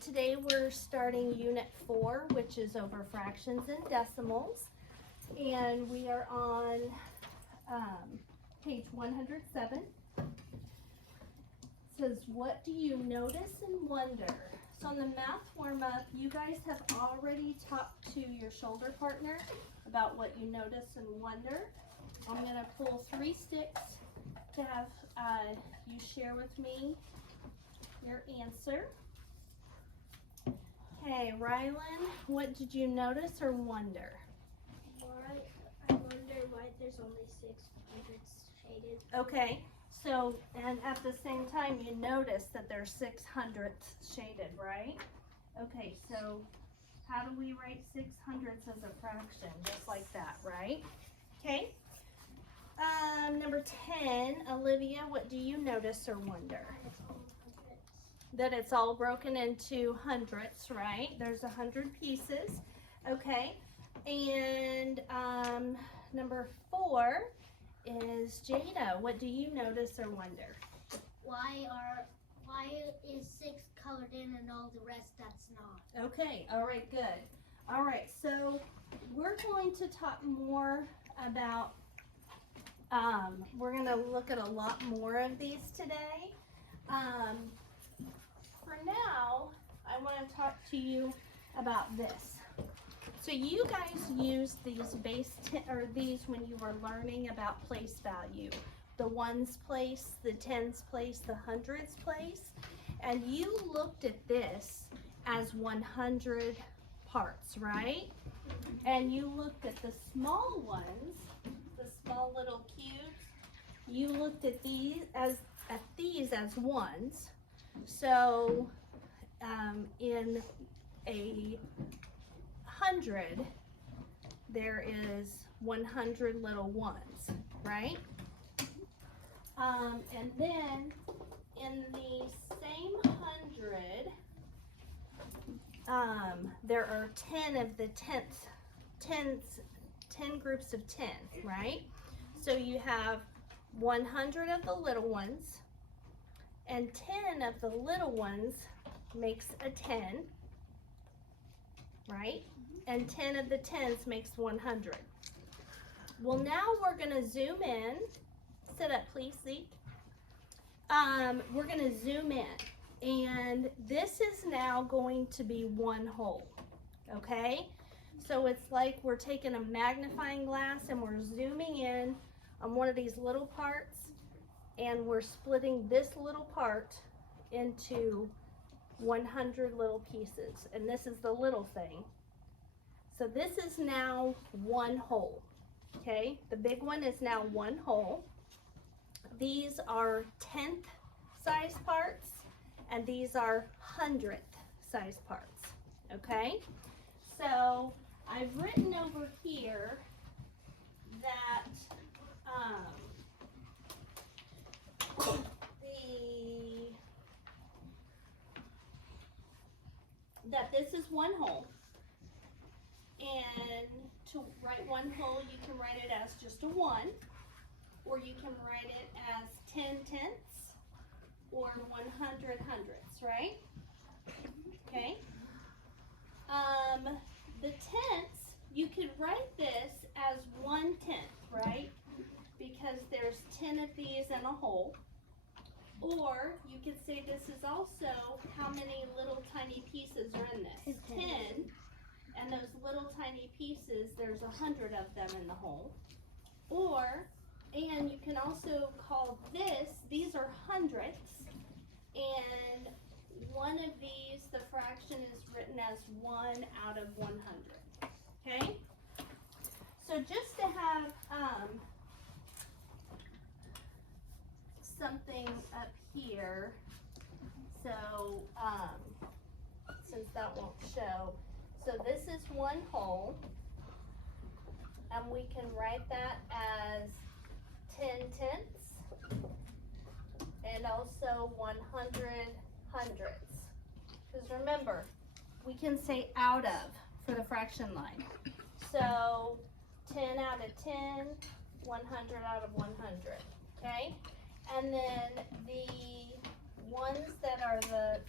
Today we're starting Unit 4, which is over fractions and decimals. And we are on page 107. It says, what do you notice and wonder? So on the math warm-up, you guys have already talked to your shoulder partner about what you notice and wonder. I'm going to pull 3 sticks to have you share with me your answer. Okay, Rylan, what did you notice or wonder? I wonder why there's only 6 hundredths shaded. Okay, so, and at the same time, you notice that there's 6 hundredths shaded, right? Okay, so how do we write 6 hundredths as a fraction? Just like that, right? Okay. Number 10, Olivia, what do you notice or wonder? That it's all broken into hundredths, right? There's 100 pieces. Okay, and number 4 is Jada. What do you notice or wonder? Why is 6 colored in and all the rest that's not? Okay, all right, good. All right, so we're going to talk more about, we're going to look at a lot more of these today. For now, I want to talk to you about this. So you guys used these these when you were learning about place value. The ones place, the tens place, the hundreds place. And you looked at this as 100 parts, right? And you looked at the small ones, the small little cubes. You looked at these as ones. So in a 100, there is 100 little ones, right? And then in the same 100, there are 10 of the 10 groups of 10, right? So you have 100 of the little ones, and 10 of the little ones makes a 10, right? And 10 of the 10s makes 100. Well, now we're going to zoom in. Sit up, please, Zeke. We're going to zoom in. And this is now going to be one whole, okay? So it's like we're taking a magnifying glass and we're zooming in on one of these little parts, and we're splitting this little part into 100 little pieces. And this is the little thing. So this is now one whole, okay? The big one is now one whole. These are 10th size parts, and these are 100th size parts, okay? So I've written over here that this is one whole, and to write one whole, you can write it as just a 1, or you can write it as 10 tenths or 100 hundredths, right? Okay. The tenths, you could write this as 1/10, right? Because there's 10 of these in a whole. Or you could say this is also how many little tiny pieces are in this. 10, and those little tiny pieces, there's 100 of them in the whole. And you can also call these are hundredths, and one of these, the fraction is written as 1 out of 100, okay? So just to have something up here, so since that won't show, so this is one whole, and we can write that as 10 tenths and also 100 hundredths. Because remember, we can say out of for the fraction line. So 10 out of 10, 100 out of 100, okay? And then the ones that are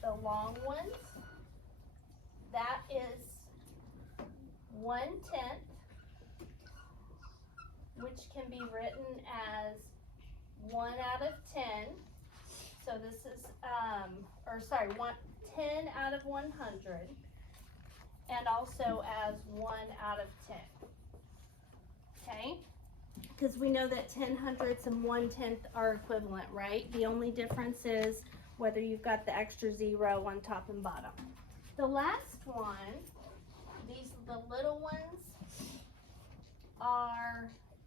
the long ones, that is 1/10, which can be written as 1 out of 10. So this is, 10 out of 100, and also as 1 out of 10. Okay? Because we know that 10 hundredths and 1/10 are equivalent, right? The only difference is whether you've got the extra 0 on top and bottom. The last one, the little ones,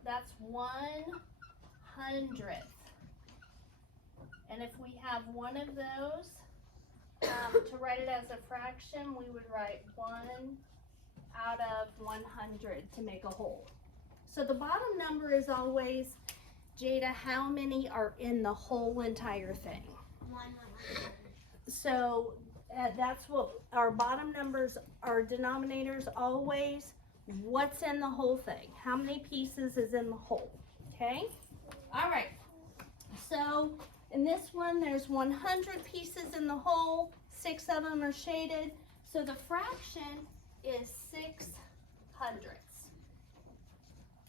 that's 1/100th. And if we have one of those, to write it as a fraction, we would write 1 out of 100 to make a whole. So the bottom number is always, Jada, how many are in the whole entire thing? 1/100. So that's what our bottom numbers, our denominators always, what's in the whole thing? How many pieces is in the whole? Okay? All right. So in this one, there's 100 pieces in the whole. 6 of them are shaded. So the fraction is 6/100ths.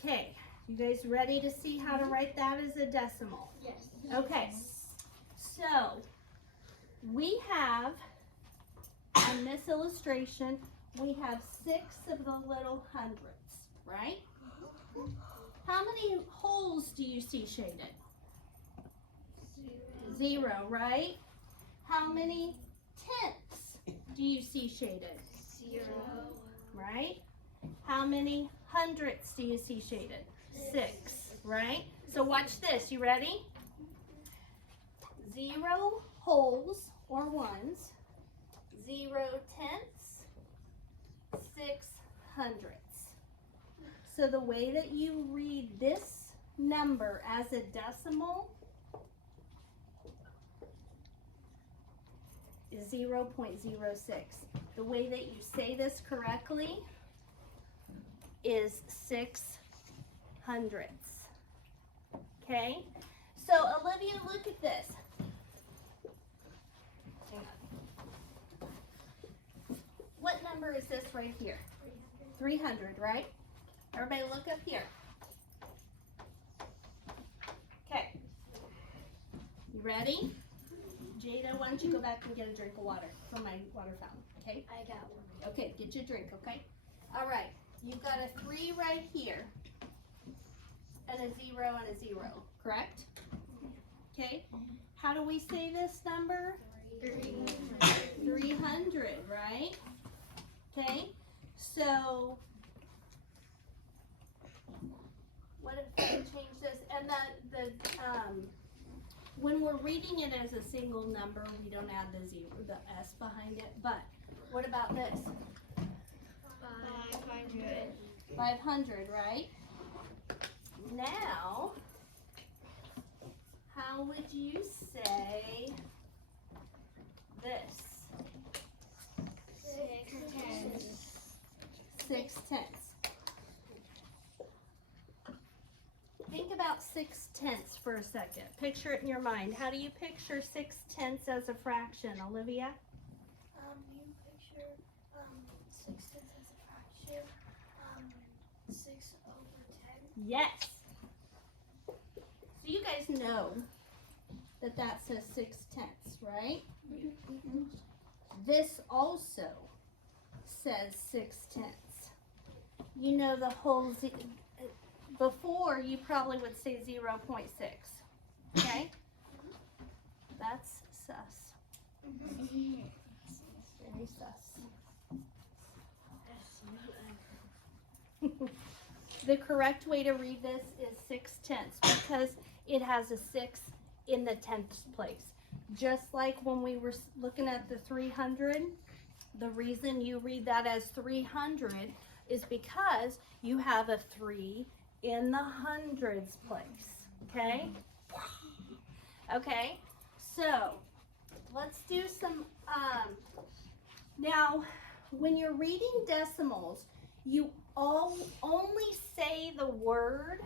Okay, you guys ready to see how to write that as a decimal? Yes. Okay, so we have, on this illustration, we have 6 of the little hundredths, right? How many holes do you see shaded? 0, right? How many tenths do you see shaded? 0. Right? How many hundredths do you see shaded? 6, right? So watch this, you ready? 0 holes or ones, 0 tenths, 6 hundredths. So the way that you read this number as a decimal is 0.06. The way that you say this correctly is 6/100ths. Okay? So Olivia, look at this. Hang on. What number is this right here? 300, right? Everybody look up here. Okay. You ready? Jada, why don't you go back and get a drink of water from my water fountain, okay? I got one. Okay, get your drink, okay? All right, you've got a 3 right here, and a 0 and a 0, correct? Okay, how do we say this number? 300, right? Okay, so what if I change this? And when we're reading it as a single number, we don't add the S behind it. But what about this? 500. 500, right? Now, how would you say this? 6/10. Think about 6/10 for a second. Picture it in your mind. How do you picture 6/10 as a fraction, Olivia? You picture 6/10 as a fraction. 6/10. Yes. So you guys know that that says 6/10, right? This also says 6/10. You know the whole before you probably would say 0.6. Okay? That's sus. Very sus. The correct way to read this is 6/10 because it has a 6 in the 10th place. Just like when we were looking at the 300, the reason you read that as 300 is because you have a 3 in the hundreds place. Okay? Okay, so let's do some, now when you're reading decimals, you only say the word,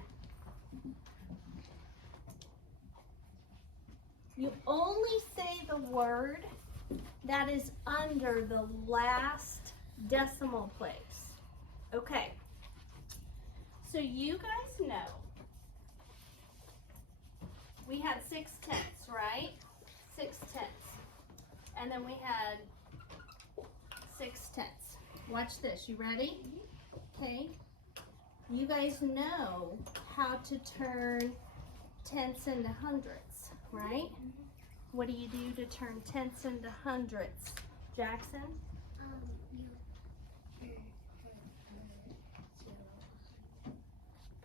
that is under the last decimal place. Okay. So you guys know we had 6 tenths, right? 6 tenths. And then we had 6 tenths. Watch this. You ready? Okay. You guys know how to turn tenths into hundredths, right? What do you do to turn tenths into hundredths? Jackson?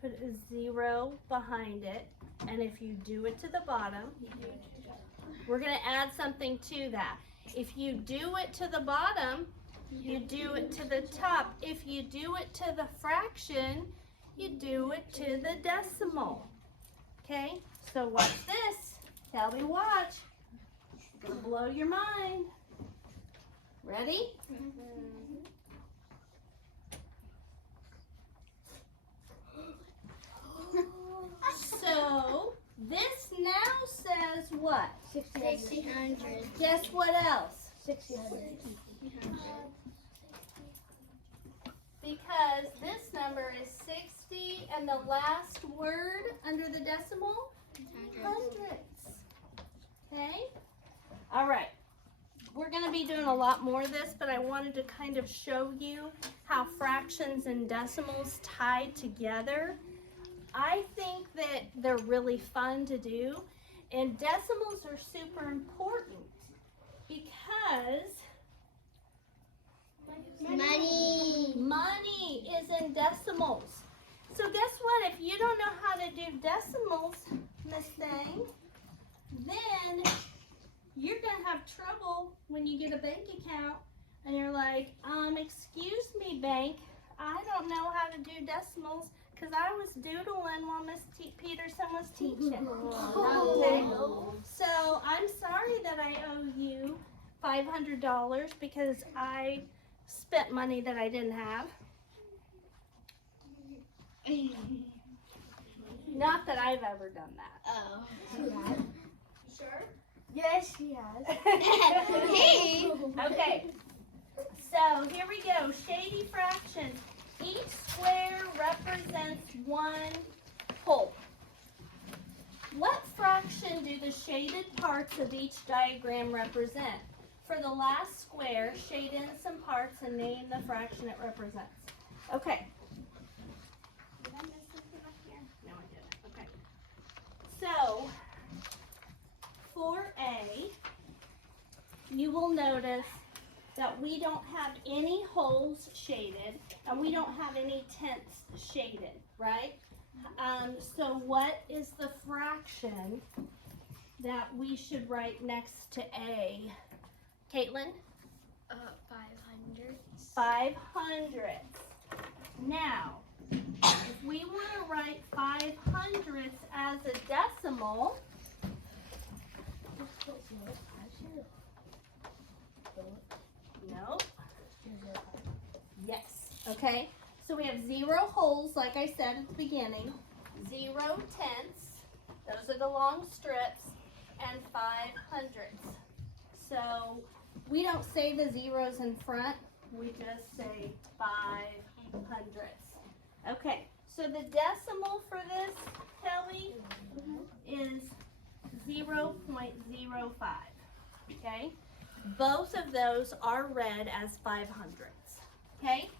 Put a 0 behind it, and if you do it to the bottom, we're going to add something to that. If you do it to the bottom, you do it to the top. If you do it to the fraction, you do it to the decimal. Okay? So watch this. Tell me watch. It's going to blow your mind. Ready? So this now says what? 600. Guess what else? 600. Because this number is 60 and the last word under the decimal? Hundredths. Okay? All right. We're going to be doing a lot more of this, but I wanted to kind of show you how fractions and decimals tie together. I think that they're really fun to do, and decimals are super important because money is in decimals. So guess what? If you don't know how to do decimals, Miss Thing, then you're going to have trouble when you get a bank account and you're like, excuse me, bank, I don't know how to do decimals because I was doodling while Miss Peterson was teaching. Okay? So I'm sorry that I owe you $500 because I spent money that I didn't have. Not that I've ever done that. Oh. Sure? Yes, she has. Okay. So here we go. Shady fractions. Each square represents one whole. What fraction do the shaded parts of each diagram represent? For the last square, shade in some parts and name the fraction it represents. Okay. Did I miss something up here? No, I didn't. Okay. So, for A, you will notice that we don't have any holes shaded and we don't have any tenths shaded, right? So what is the fraction that we should write next to A? Caitlin? 500. 500. Now, if we want to write 500ths as a decimal, no. Yes. Okay. So we have 0 holes, like I said at the beginning, 0 tenths, those are the long strips, and 500ths. So we don't say the zeros in front, we just say 500ths. Okay. So the decimal for this, Kelly, is 0.05. Okay. Both of those are read as 500ths. Okay?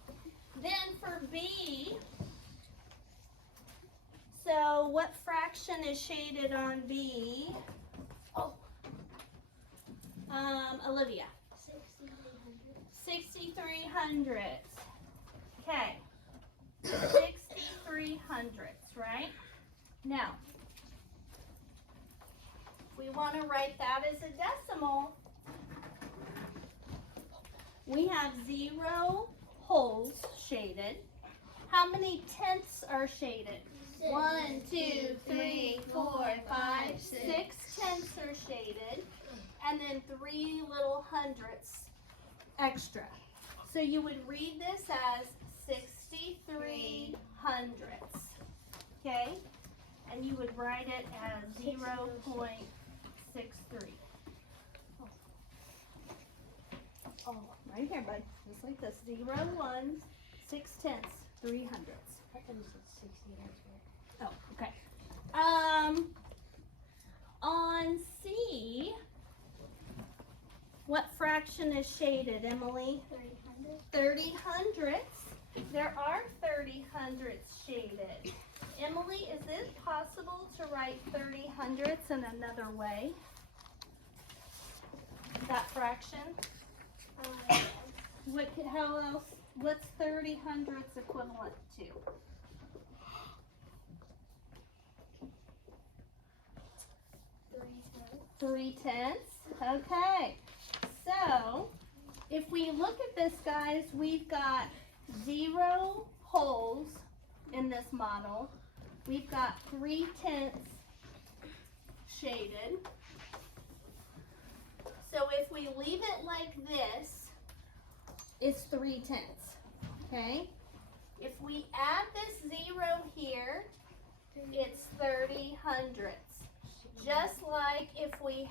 Then for B, so what fraction is shaded on B? Oh. Olivia. 6,300. Okay. 6,300ths, right? Now, we want to write that as a decimal. We have 0 holes shaded. How many tenths are shaded? 1, 2, 3, 4, 5, 6 tenths are shaded. And then 3 little hundredths extra. So you would read this as 63 hundredths. Okay? And you would write it as 0.63. Oh, right here, bud. Just like this. 0, 1, 6/10, 300ths. I thought you said 60 as well. Oh, okay. On C, what fraction is shaded, Emily? 300. 30 hundredths. There are 30 hundredths shaded. Emily, is it possible to write 30 hundredths in another way? That fraction? How else? What's 30 hundredths equivalent to? 3/10. Okay. So, if we look at this, guys, we've got 0 holes in this model. We've got 3/10 shaded. So if we leave it like this, it's 3/10. Okay? If we add this 0 here, it's 30 hundredths. Just like if we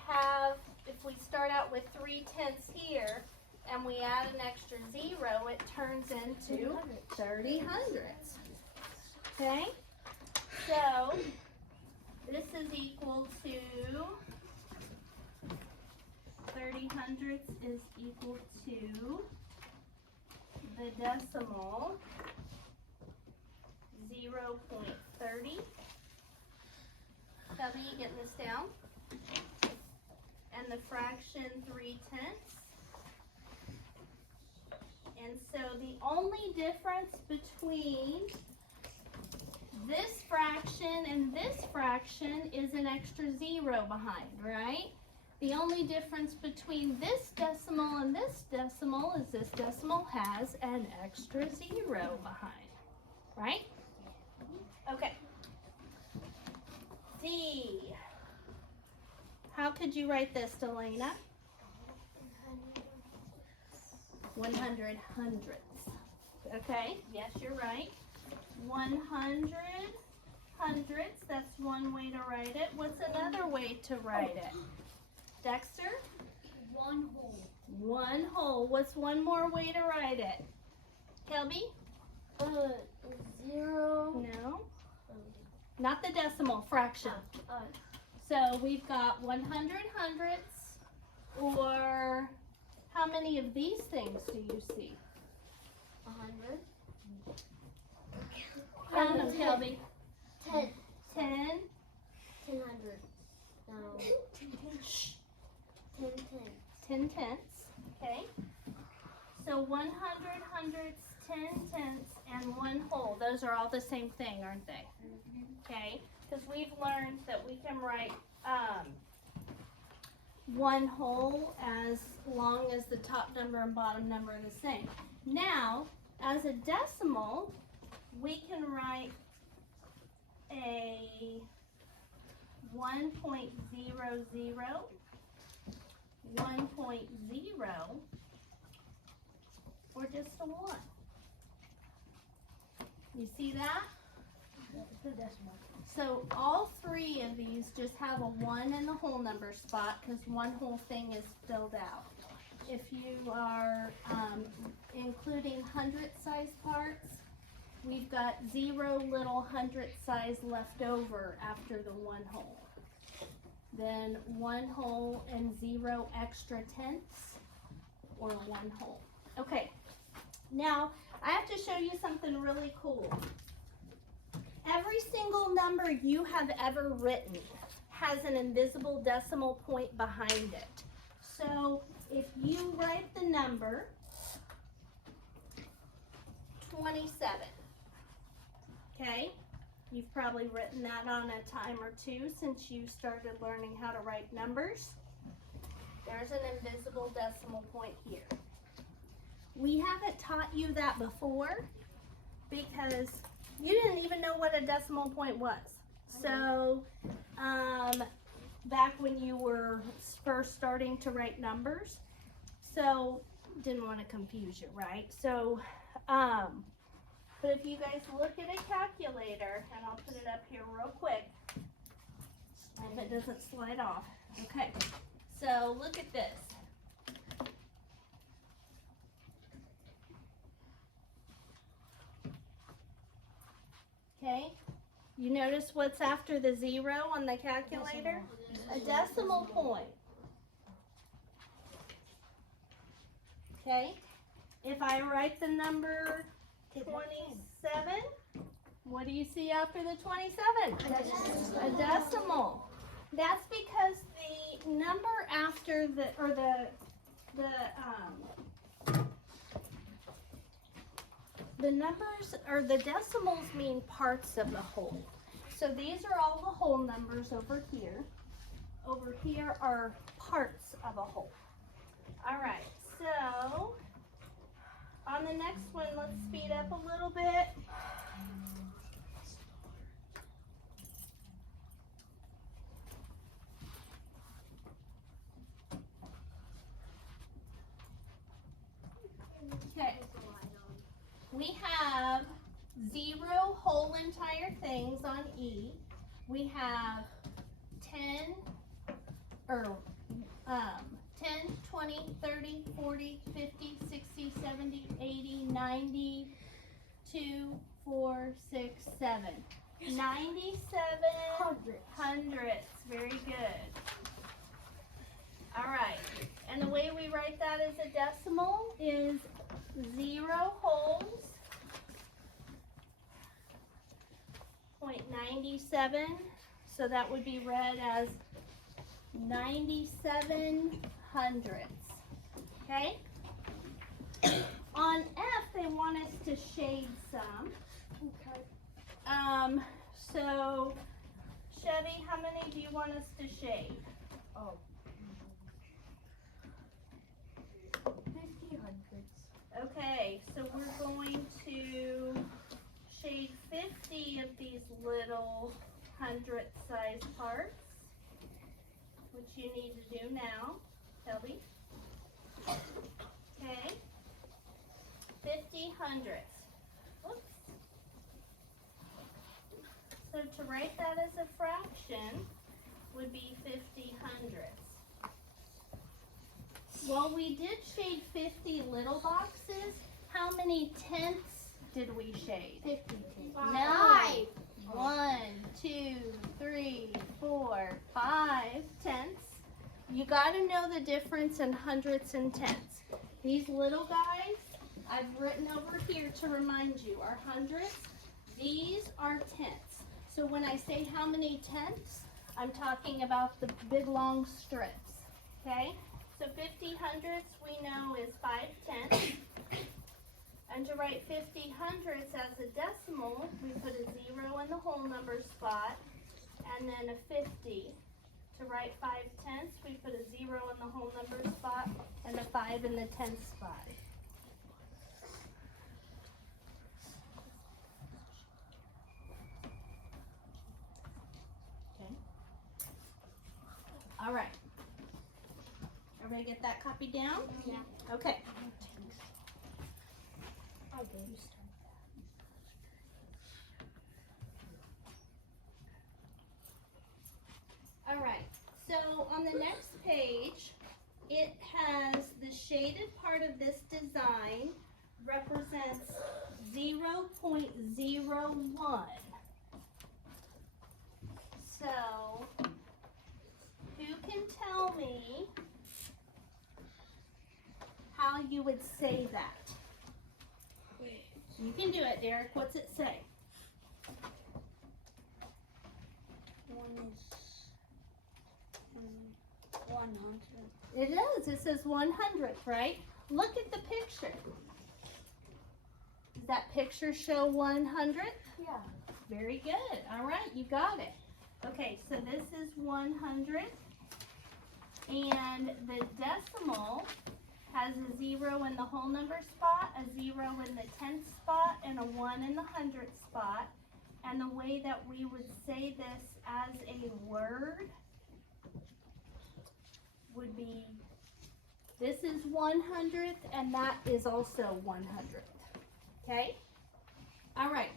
start out with 3/10 here and we add an extra 0, it turns into 30 hundredths. Okay? So this is equal to 30 hundredths is equal to the decimal 0.30. Shelby, you getting this down? And the fraction 3/10. And so the only difference between this fraction and this fraction is an extra 0 behind, right? The only difference between this decimal and this decimal is this decimal has an extra 0 behind, right? Okay. D. How could you write this, Delana? 100 hundredths. Okay, yes, you're right. 100 hundredths, that's one way to write it. What's another way to write it? Dexter? 1 whole. 1 whole. What's one more way to write it? Kelby? 0. No. Not the decimal, fraction. So we've got 100 hundredths, or how many of these things do you see? 100. Count them, Kelby. 10. 10. 10 hundred. No. 10 tenths. 10 tenths. Okay. So 100 hundredths, 10 tenths, and 1 whole. Those are all the same thing, aren't they? Okay. Because we've learned that we can write 1 whole as long as the top number and bottom number are the same. Now, as a decimal, we can write a 1.00, 1.0, or just a 1. You see that? So all 3 of these just have a 1 in the whole number spot because 1 whole thing is filled out. If you are including hundredth size parts, we've got 0 little hundredth size left over after the 1 whole. Then 1 whole and 0 extra tenths, or 1 whole. Okay, now I have to show you something really cool. Every single number you have ever written has an invisible decimal point behind it. So if you write the number 27, okay? You've probably written that on a time or two since you started learning how to write numbers. There's an invisible decimal point here. We haven't taught you that before because you didn't even know what a decimal point was. So, back when you were first starting to write numbers, so didn't want to confuse you, right? So, but if you guys look at a calculator, and I'll put it up here real quick, if it doesn't slide off. Okay, so look at this. You notice what's after the 0 on the calculator? A decimal point. Okay? If I write the number 27, what do you see after the 27? A decimal. That's because the number after the numbers or the decimals mean parts of the whole. So these are all the whole numbers over here. Over here are parts of a whole. All right, so on the next one, let's speed up a little bit. Okay. We have 0 whole entire things on E. We have 10, 20, 30, 40, 50, 60, 70, 80, 90, 2, 4, 6, 7. 97 hundredths. Very good. All right. And the way we write that as a decimal is 0 wholes, 0.97. So that would be read as 97 hundredths. Okay? On F, they want us to shade some. Okay. So, Chevy, how many do you want us to shade? Oh. 50 hundredths. Okay, so we're going to shade 50 of these little hundredth size parts, which you need to do now, Kelby. Okay, 50 hundredths. Oops. So to write that as a fraction would be 50 hundredths. Well, we did shade 50 little boxes. How many tenths did we shade? 50. No. 1, 2, 3, 4, 5 tenths. You got to know the difference in hundredths and tenths. These little guys, I've written over here to remind you, are hundredths. These are tenths. So when I say how many tenths, I'm talking about the big long strips. Okay? So 50 hundredths we know is 5 tenths. And to write 50 hundredths as a decimal, we put a 0 in the whole number spot and then a 50. To write 5 tenths, we put a 0 in the whole number spot and a 5 in the tenth spot. Okay. All right. Everybody get that copied down? Yeah. Okay. All right, so on the next page, it has the shaded part of this design represents 0.01. So, who can tell me how you would say that? You can do it, Derek. What's it say? 100. It is. It says 100th, right? Look at the picture. Does that picture show 100th? Yeah. Very good. All right, you got it. Okay, so this is 100th. And the decimal has a 0 in the whole number spot, a 0 in the tenth spot, and a 1 in the hundredth spot. And the way that we would say this as a word would be, this is 100th, and that is also 100th. Okay? All right.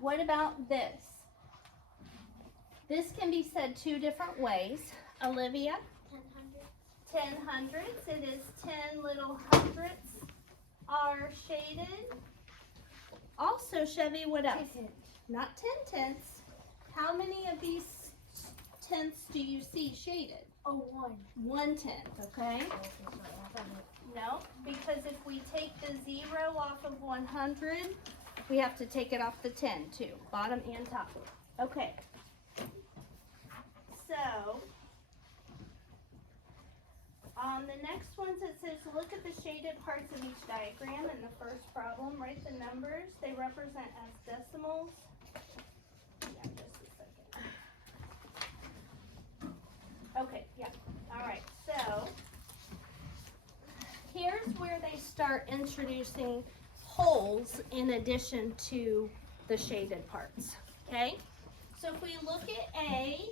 What about this? This can be said 2 different ways. Olivia? 10 hundredths. It is 10 little hundredths are shaded. Also, Chevy, what else? not 10 tenths. How many of these tenths do you see shaded? Oh, 1. 1 tenth, okay? Okay, sorry, I thought it. No, because if we take the 0 off of 100, we have to take it off the 10 too, bottom and top. Okay. So, on the next ones it says, look at the shaded parts of each diagram. In the first problem, write the numbers they represent as decimals. Yeah, just a second. Okay, yeah, all right, so here's where they start introducing holes in addition to the shaded parts, okay? So if we look at A,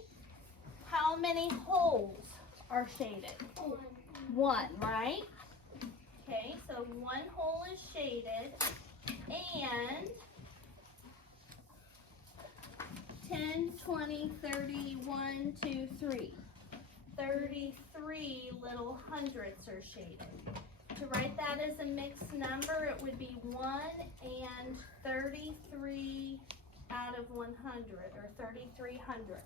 how many holes are shaded? 1, right? Okay, so 1 hole is shaded, and 10, 20, 30, 1, 2, 3. 33 little hundredths are shaded. To write that as a mixed number, it would be 1 and 33 out of 100, or 33 hundredths.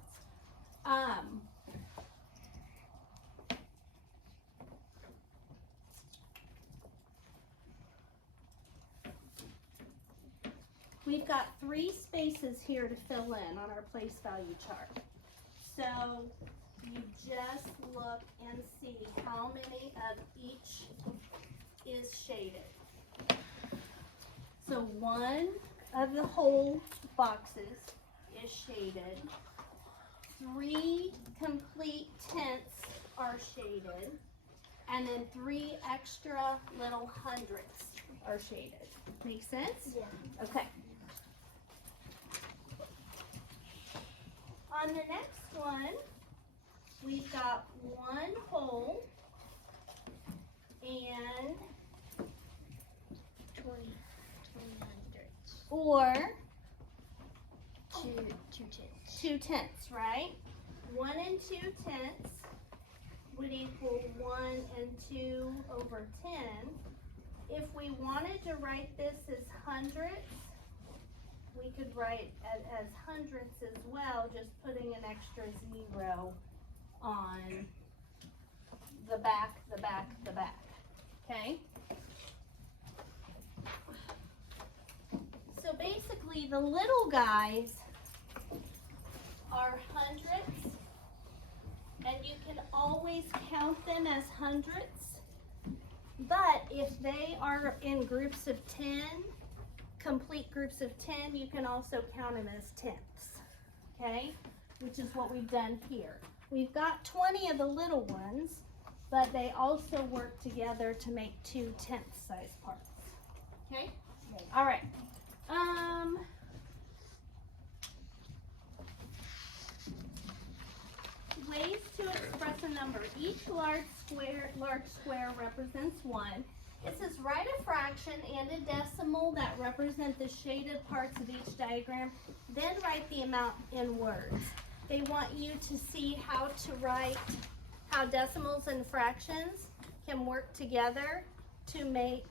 We've got 3 spaces here to fill in on our place value chart. So you just look and see how many of each is shaded. So 1 of the whole boxes is shaded. 3 complete tenths are shaded. And then 3 extra little hundredths are shaded. Make sense? Yeah. Okay. On the next one, we've got 1 whole and 20 hundredths. or 2 tenths. 2 tenths, right? 1 and 2 tenths would equal 1 and 2 over 10. If we wanted to write this as hundredths, we could write it as hundredths as well, just putting an extra 0 on the back, the back, the back. Okay? So basically the little guys are hundredths, and you can always count them as hundredths, but if they are in groups of 10, complete groups of 10, you can also count them as tenths, okay? Which is what we've done here. We've got 20 of the little ones, but they also work together to make 2 tenth size parts, okay? All right. Ways to express a number. Each large square represents 1. It says write a fraction and a decimal that represent the shaded parts of each diagram, then write the amount in words. They want you to see how to write, how decimals and fractions can work together to make,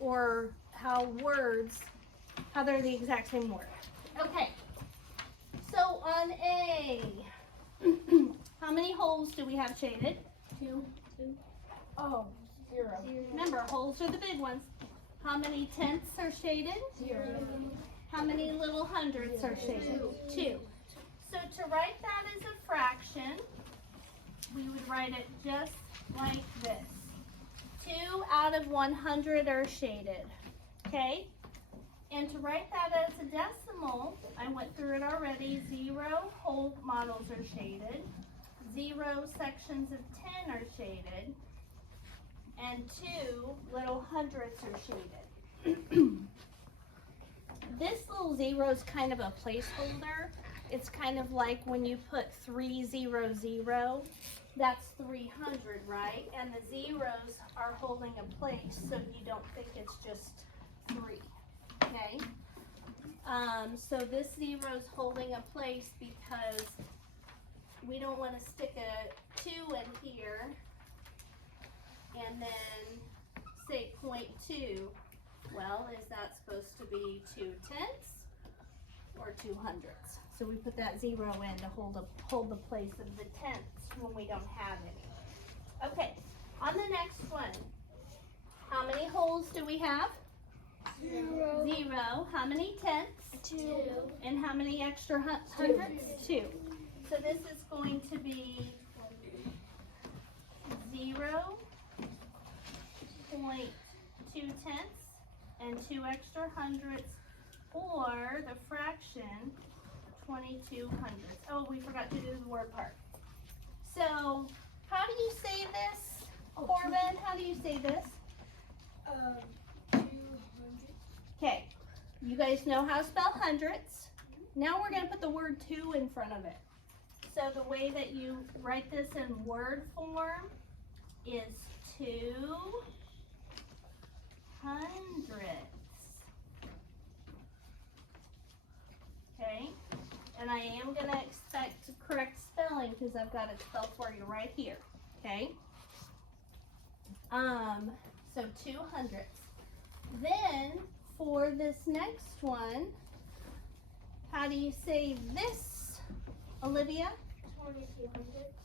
or how words, how they're the exact same word. Okay, so on A, how many holes do we have shaded? 2. Oh, 0. Remember, holes are the big ones. How many tenths are shaded? 0. How many little hundredths are shaded? 2. So to write that as a fraction, we would write it just like this. 2 out of 100 are shaded, okay? And to write that as a decimal, I went through it already, 0 whole models are shaded, 0 sections of 10 are shaded, and 2 little hundredths are shaded. This little 0 is kind of a placeholder. It's kind of like when you put 300, that's 300, right? And the zeros are holding a place so you don't think it's just 3, okay? So this 0 is holding a place because we don't want to stick a 2 in here and then say 0.2. Well, is that supposed to be 2 tenths? or 200ths. So we put that 0 in to hold the place of the tenths when we don't have any. Okay, on the next one, how many holes do we have? 0. 0. How many tenths? 2. And how many extra hundredths? 2. So this is going to be 0.2 tenths and 2 extra hundredths, or the fraction 22 hundredths. Oh, we forgot to do the word part. So, how do you say this, Corbin? How do you say this? 200. Okay, you guys know how to spell hundredths. Now we're going to put the word 2 in front of it. So the way that you write this in word form is 2 hundredths. Okay, and I am going to expect correct spelling because I've got it spelled for you right here. Okay, so 2 hundredths. Then for this next one, how do you say this, Olivia?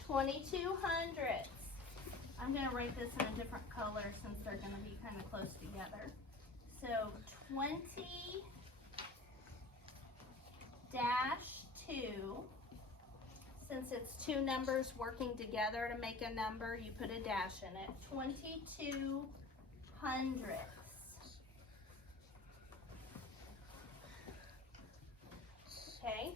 22 hundredths. I'm going to write this in a different color since they're going to be kind of close together. So 20 dash 2. Since it's two numbers working together to make a number, you put a dash in it. 22 hundredths. Okay.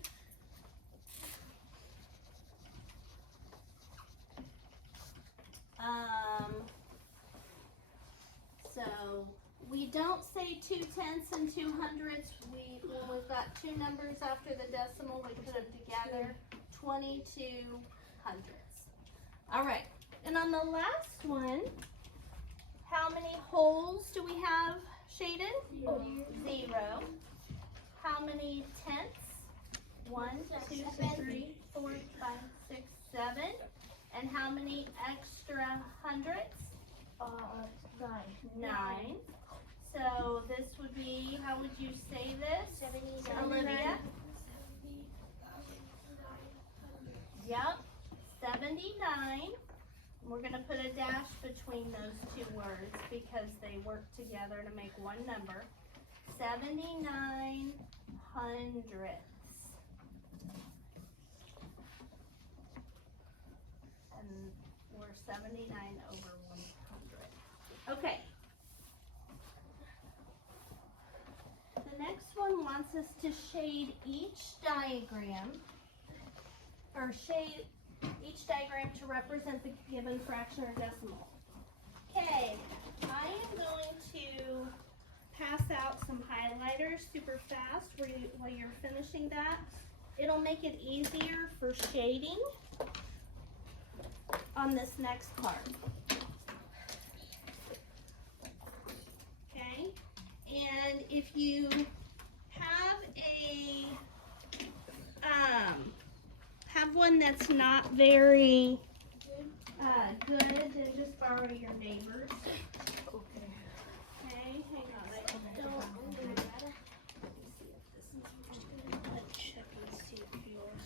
So we don't say 2 tenths and 2 hundredths. When we've got two numbers after the decimal, we put them together. 22 hundredths. All right. And on the last one, how many holes do we have shaded? 0. How many tenths? 1, 2, 3, 4, 5, 6, 7. And how many extra hundredths? 9. So this would be, how would you say this? Olivia? Yep, 79. We're going to put a dash between those two words because they work together to make one number. 79 hundredths. And we're 79 over 100. Okay. The next one wants us to shade each diagram, or shade each diagram to represent the given fraction or decimal. Okay, I am going to pass out some highlighters super fast while you're finishing that. It'll make it easier for shading on this next part. Okay, and if you have one that's not very good, then just borrow your neighbor's. Okay, hang on. I don't let me see if this is Let's check and see if yours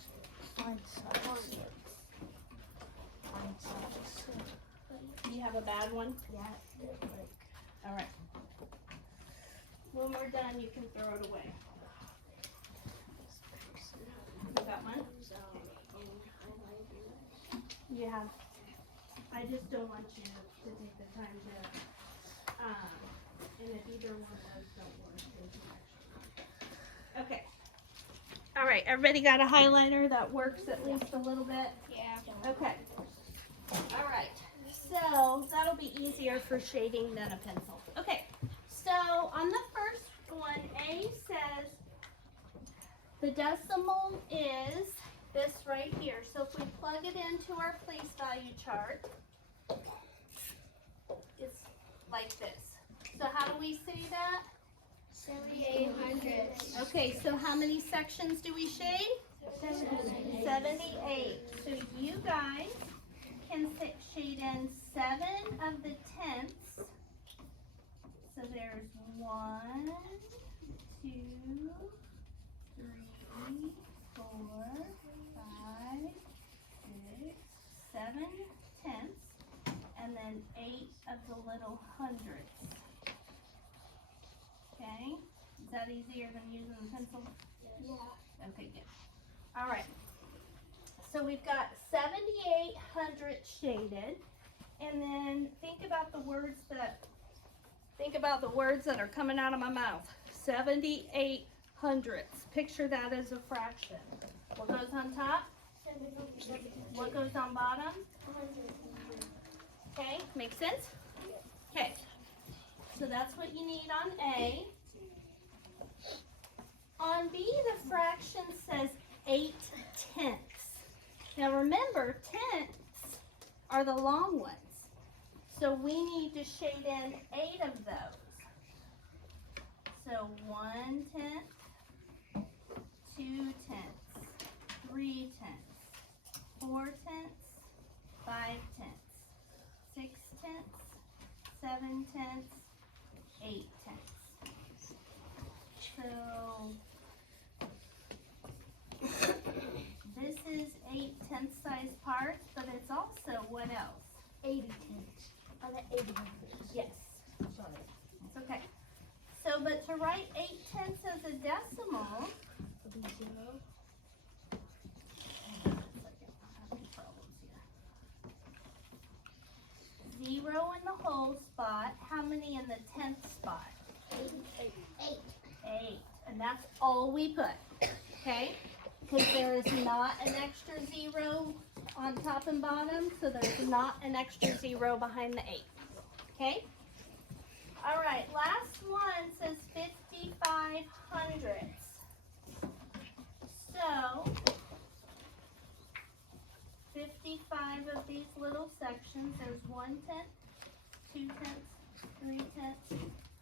find size. Find size. You have a bad one? Yeah. All right. When we're done, you can throw it away. You got one? Yeah. I just don't want you to take the time to, and if either one of those don't work, there's an extra. Okay. All right, everybody got a highlighter that works at least a little bit? Yeah. Okay. All right. So that'll be easier for shading than a pencil. Okay. So on the first one, A says the decimal is this right here. So if we plug it into our place value chart, it's like this. So how do we say that? 78 hundredths. Okay, so how many sections do we shade? 78. So you guys can shade in 7 of the tenths. So there's 1, 2, 3, 3, 4, 5, 6, 7 tenths, and then 8 of the little hundredths. Okay, is that easier than using the pencil? Yeah. Okay, good. All right. So we've got 78 hundredths shaded, and then think about the words that are coming out of my mouth. 78 hundredths. Picture that as a fraction. What goes on top? What goes on bottom? Okay, make sense? Okay. So that's what you need on A. On B, the fraction says 8 tenths. Now remember, tenths are the long ones. So we need to shade in 8 of those. So 1 tenth, 2 tenths, 3 tenths, 4 tenths, 5 tenths, 6 tenths, 7 tenths, 8 tenths. So this is 8 tenth size parts, but it's also what else? 80 tenths. On the 80 hundredths. Yes. Sorry. It's okay. So, but to write 8 tenths as a decimal, It'll be 0. hang on a second, I'm having problems here. 0 in the whole spot. How many in the tenth spot? 8. 8. And that's all we put. Okay? Because there is not an extra 0 on top and bottom, so there's not an extra 0 behind the 8. Okay? All right, last one says 55 hundredths. So, 55 of these little sections, there's 1 tenth, 2 tenths, 3 tenths,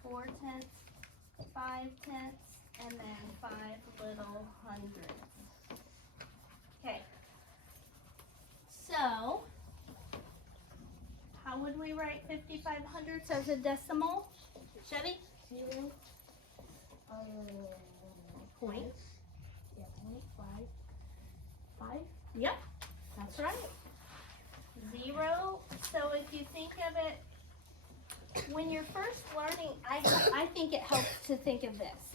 4 tenths, 5 tenths, and then 5 little hundredths. Okay. So, how would we write 55 hundredths as a decimal? Chevy? 0. Point. Yeah, 0.5. 5. Yep, that's right. 0. So if you think of it, when you're first learning, I think it helps to think of this.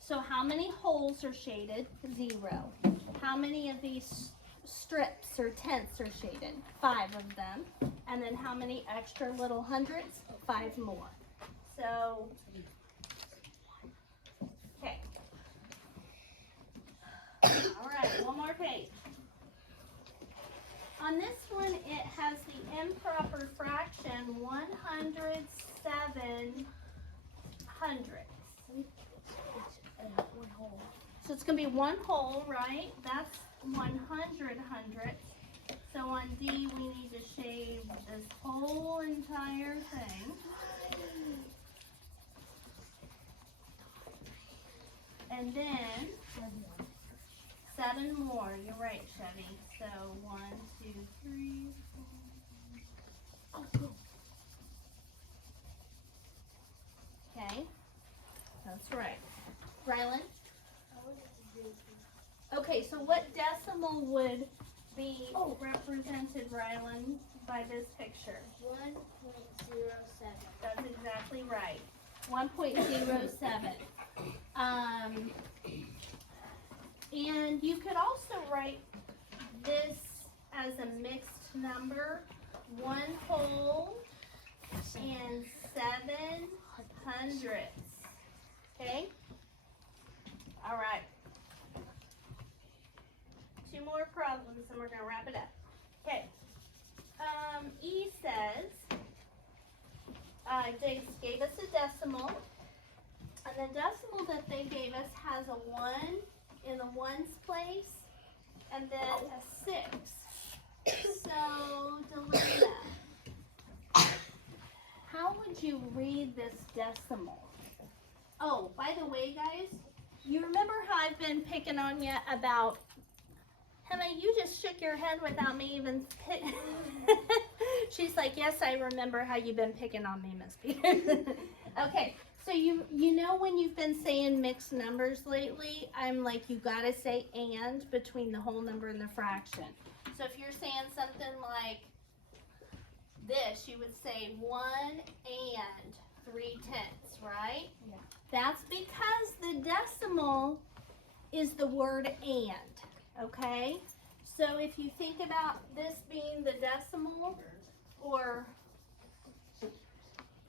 So how many holes are shaded? 0. How many of these strips or tenths are shaded? 5 of them. And then how many extra little hundredths? 5 more. So, okay. All right, one more page. On this one, it has the improper fraction 107 hundredths. One hole. So it's going to be 1 whole, right? That's 100 hundredths. So on D, we need to shade this whole entire thing. And then 7 more. You're right, Chevy. So 1, 2, 3, 4. Okay. That's right. Rylan? Okay, so what decimal would be represented, Rylan, by this picture? 1.07. That's exactly right. 1.07. And you could also write this as a mixed number, 1 whole and 7 hundredths. Okay? All right. 2 more problems and we're going to wrap it up. Okay. E says, they gave us a decimal, and the decimal that they gave us has a 1 in the ones place, and then a 6. So, delete that. How would you read this decimal? Oh, by the way, guys, you remember how I've been picking on you about, Emma, you just shook your head without me even pick. She's like, yes, I remember how you've been picking on me, Miss Peters. Okay, so you know know when you've been saying mixed numbers lately, I'm like, you gotta say and between the whole number and the fraction. So if you're saying something like this, you would say 1 and 3/10, right? Yeah. That's because the decimal is the word and, okay? So if you think about this being the decimal, or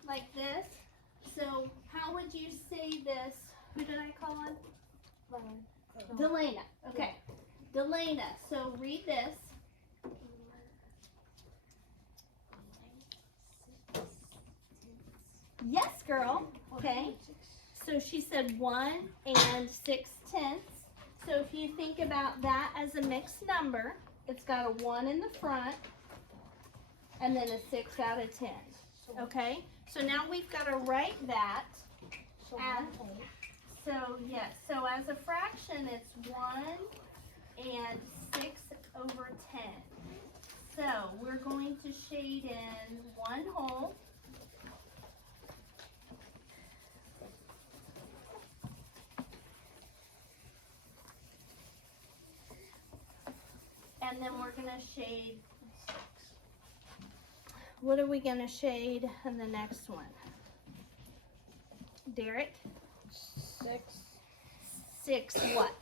like this, so how would you say this? Who did I call on? Delana. Okay. Delana. So read this. Yes, girl. Okay. So she said 1 and 6/10. So if you think about that as a mixed number, it's got a 1 in the front and then a 6 out of 10. Okay? So now we've got to write that as, so yes, so as a fraction it's 1 and 6/10. So we're going to shade in one whole. And then we're going to shade, what are we going to shade in the next one? Derek? 6 what?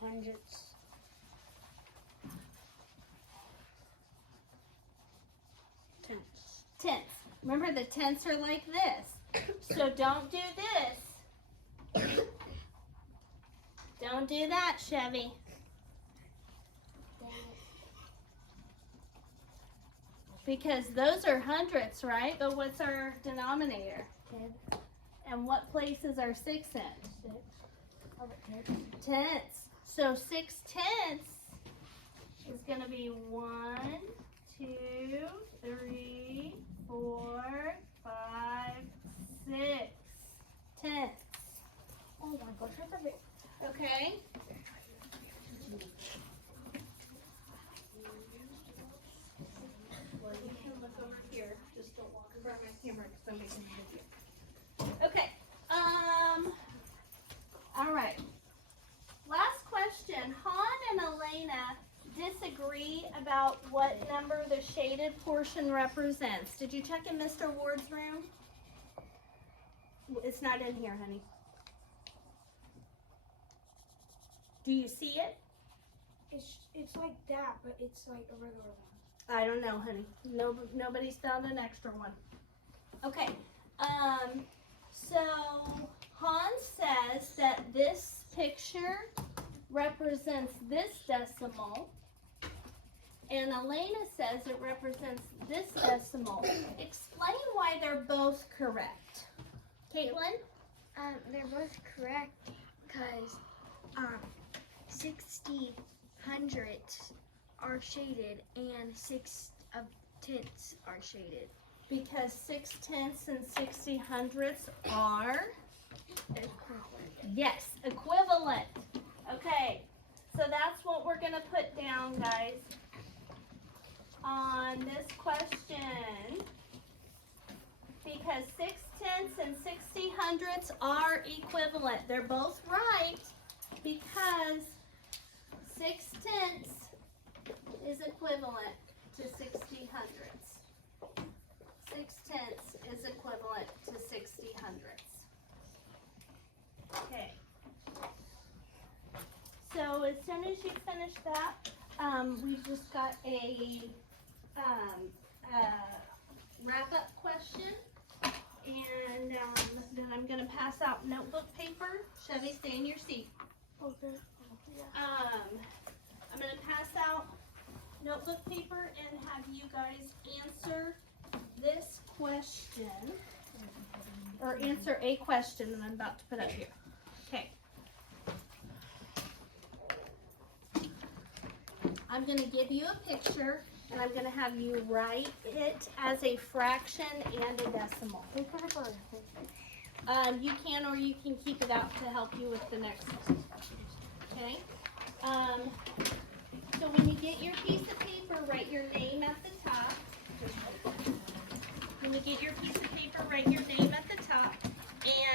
Hundredths. Tenths. Remember the tenths are like this. So don't do this. Don't do that, Chevy. Because those are hundredths, right? But what's our denominator? 10. And what place is our 6 in? 6. Tenths. So 6/10 is going to be 1, 2, 3, 4, 5, 6 tenths. Oh my gosh, I thought it. Okay? Well, you can look over here. Just don't walk around my camera because I'm making a video. Okay. All right. Last question. Han and Elena disagree about what number the shaded portion represents. Did you check in Mr. Ward's room? It's not in here, honey. Do you see it? It's like that, but it's like a regular one. I don't know, honey. Nobody's found an extra one. Okay. So Han says that this picture represents this decimal, and Elena says it represents this decimal. Explain why they're both correct. Caitlin? They're both correct because 60 hundredths are shaded and 6/10 are shaded. Because 6/10 and 60 hundredths are? Yes, equivalent. Okay, so that's what we're going to put down, guys, on this question. Because 6/10 and 60 hundredths are equivalent. They're both right because 6/10 is equivalent to 60 hundredths. 6/10 is equivalent to 60 hundredths. Okay. So as soon as you finish that, we've just got a wrap-up question, and then I'm going to pass out notebook paper. Chevy, stay in your seat. Okay. I'm going to pass out notebook paper and have you guys answer this question, or answer a question that I'm about to put up here. Okay. I'm going to give you a picture, and I'm going to have you write it as a fraction and a decimal. You can, or you can keep it out to help you with the next one. Okay? So when you get your piece of paper, write your name at the top. Can you get your piece of paper, write your name at the top.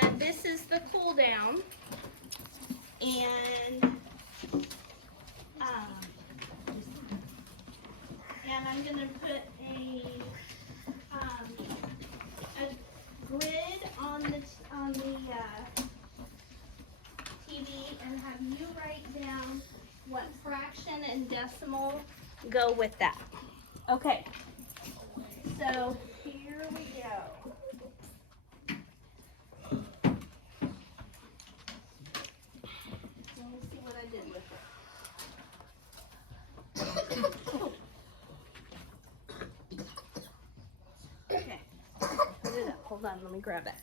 And this is the cool down. And I'm gonna put a grid on the TV and have you write down what fraction and decimal go with that. Okay, so here we go. Let me see what I did with it. Okay, put it up. Hold on, let me grab it.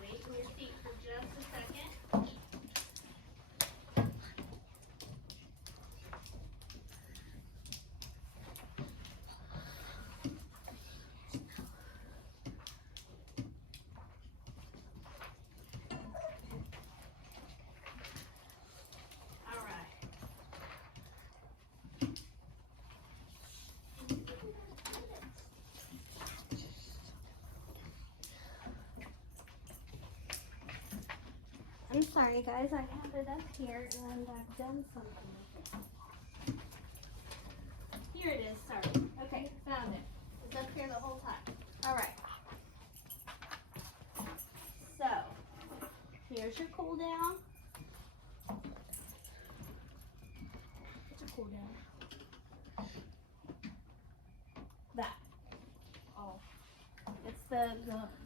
Wait in your seat for just a second. All right. I'm sorry guys, I have it up here and I've done something with it. Here it is, sorry. Okay, found it. It's up here the whole time. Alright. So, here's your cool down. What's your cool down? That. Oh. It's the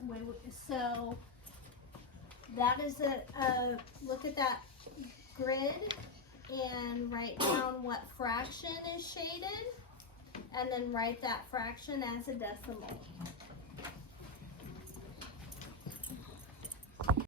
way so that is look at that grid and write down what fraction is shaded and then write that fraction as a decimal.